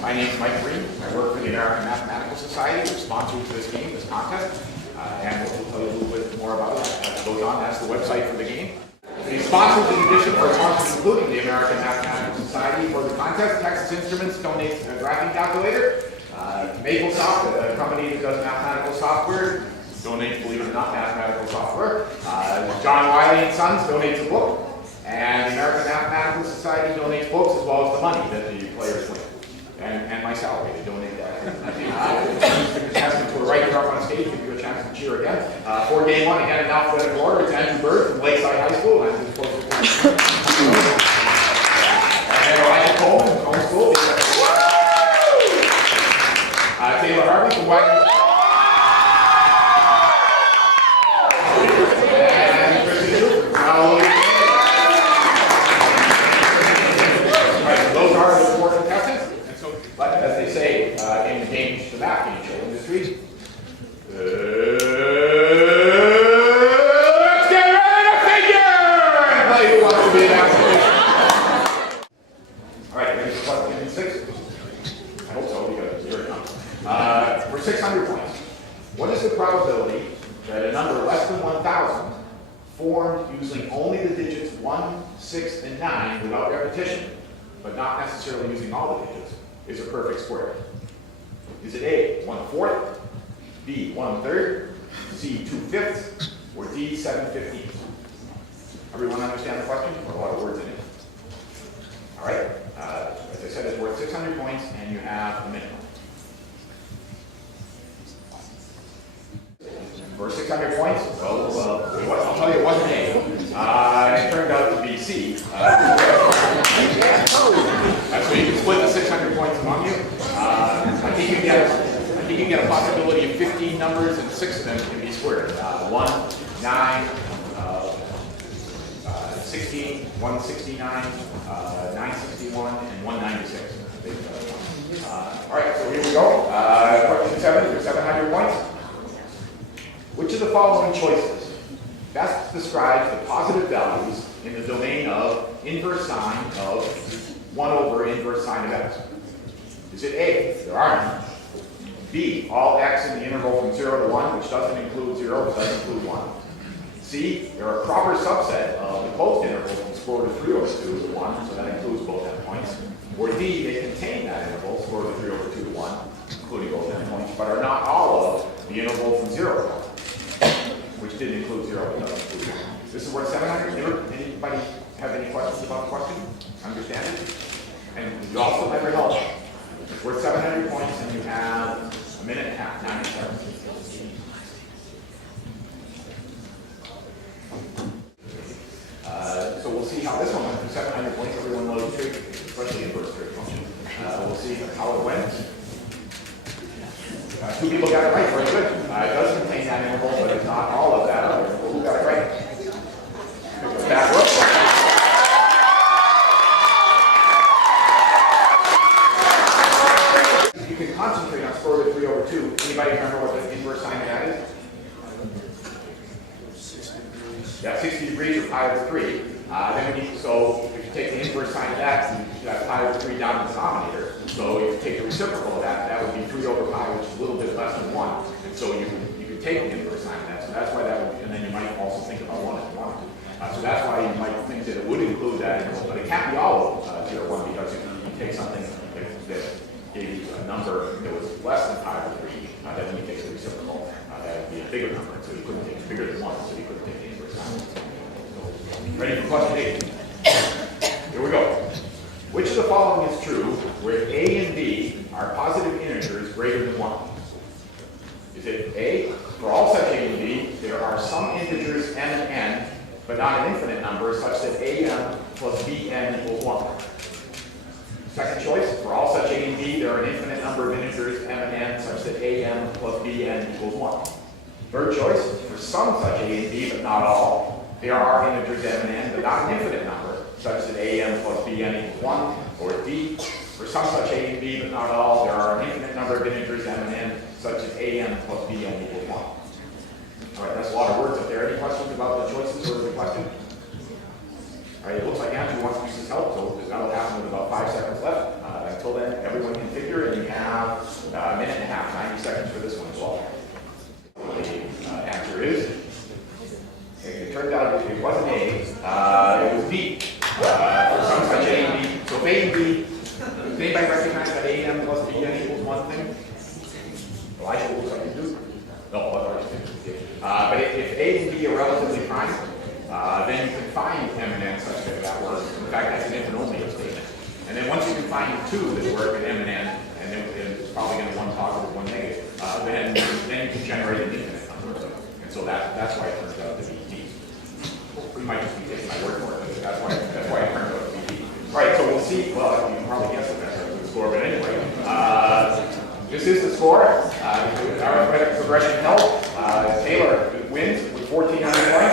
My name is Mike Green. I work for the American Mathematical Society, which sponsors this game, this contest, and we'll tell you a little bit more about it as it goes on. That's the website for the game. The sponsors, in addition, are sponsors including the American Mathematical Society for the contest. Texas Instruments donates a graphing calculator. MapleSoft, a company that does mathematical software, donates, believe it or not, mathematical software. John Wiley and Sons donates a book. And the American Mathematical Society donates books as well as the money that the players win. And my salary, they donate that. The contestants who are right here up on stage give you a chance to cheer again. For game one, again in alphabetical order, it's Andrew Bird from Lakeside High School. I'm just supposed to and Elijah Coleman from Home School. Taylor Harvey from White. And Christian Drew from Hallelujah. Those are the four contestants. And so, but as they say in the math game show industry, let's get ready to figure and play who wants to be an mathematician. All right, ready for question 6? I hope so, because here it comes. For 600 points, what is the probability that a number less than 1,000 formed using only the digits 1, 6, and 9 without repetition, but not necessarily using all the digits, is a perfect square? Is it A, 1/4, B, 1/3, C, 2/5, or D, 7/15? Everyone understand the question? There are a lot of words in it. All right, as I said, it's worth 600 points, and you have a minimum. For 600 points, I'll tell you it wasn't A. It turned out to be C. So you can split the 600 points among you. I think you get a possibility of 15 numbers, and 6 of them can be squared. 1, 9, 16, 169, 961, and 196. All right, so here we go. Question 7 for 700 points. Which of the following choices best describes the positive values in the domain of inverse sine of 1 over inverse sine of x? Is it A, there are none? B, all x in the interval from 0 to 1, which doesn't include 0, but does include 1. C, there are a proper subset of the closed interval from square root of 3 over 2 to 1, so that includes both endpoints. Or D, they contain that interval, square root of 3 over 2 to 1, including both endpoints, but are not all of the interval from 0 to 1. Which didn't include 0, but doesn't include 1. This is worth 700. Anybody have any questions about the question? Understand it? And you also have your help. It's worth 700 points, and you have a minute and a half, 9 seconds. So we'll see how this one went. For 700 points, everyone loves trig, especially inverse trig function. We'll see how it went. 2 people got it right, very good. It does contain that interval, but it's not all of that other interval. Who got it right? Back up. You can concentrate on square root of 3 over 2. Anybody remember what the inverse sine of that is? 60 degrees. Yeah, 60 degrees or pi over 3. So if you take the inverse sine of that, you got pi over 3 down in the denominator. So if you take the reciprocal of that, that would be 3 over pi, which is a little bit less than 1. And so you could take the inverse sine of that. So that's why that would, and then you might also think about 1 if you wanted to. So that's why you might think that it would include that interval. But it can't be all of 0, 1, because if you take something that gave you a number that was less than pi over 3, then when you take the reciprocal, that would be a bigger number. So you couldn't take it bigger than 1, so you couldn't take the inverse sine. Ready for question 8? Here we go. Which of the following is true where A and B are positive integers greater than 1? Is it A, for all such A and B, there are some integers m and n, but not an infinite number such that am plus bn equals 1? Second choice, for all such A and B, there are an infinite number of integers m and n such that am plus bn equals 1. Third choice, for some such A and B, but not all, there are integers m and n, but not an infinite number such that am plus bn equals 1. Or D, for some such A and B, but not all, there are an infinite number of integers m and n such that am plus bn equals 1. All right, that's a lot of words up there. Any questions about the choices or the question? All right, it looks like Andrew wants to use his help, so that'll happen with about 5 seconds left. Until then, everyone can figure find such that works. In fact, that's an if and only if statement. And then once you can find two that work at M and N, and then it's probably going to one positive, one negative, then you can generate an infinite number of them. And so that's why it turns out to be D. We might just be taking my word for it, but that's why it turns out to be D. All right, so we'll see. Well, you can probably guess that that's the score, but anyway, this is the score. Our arithmetic progression help. Taylor wins with 1,400 points.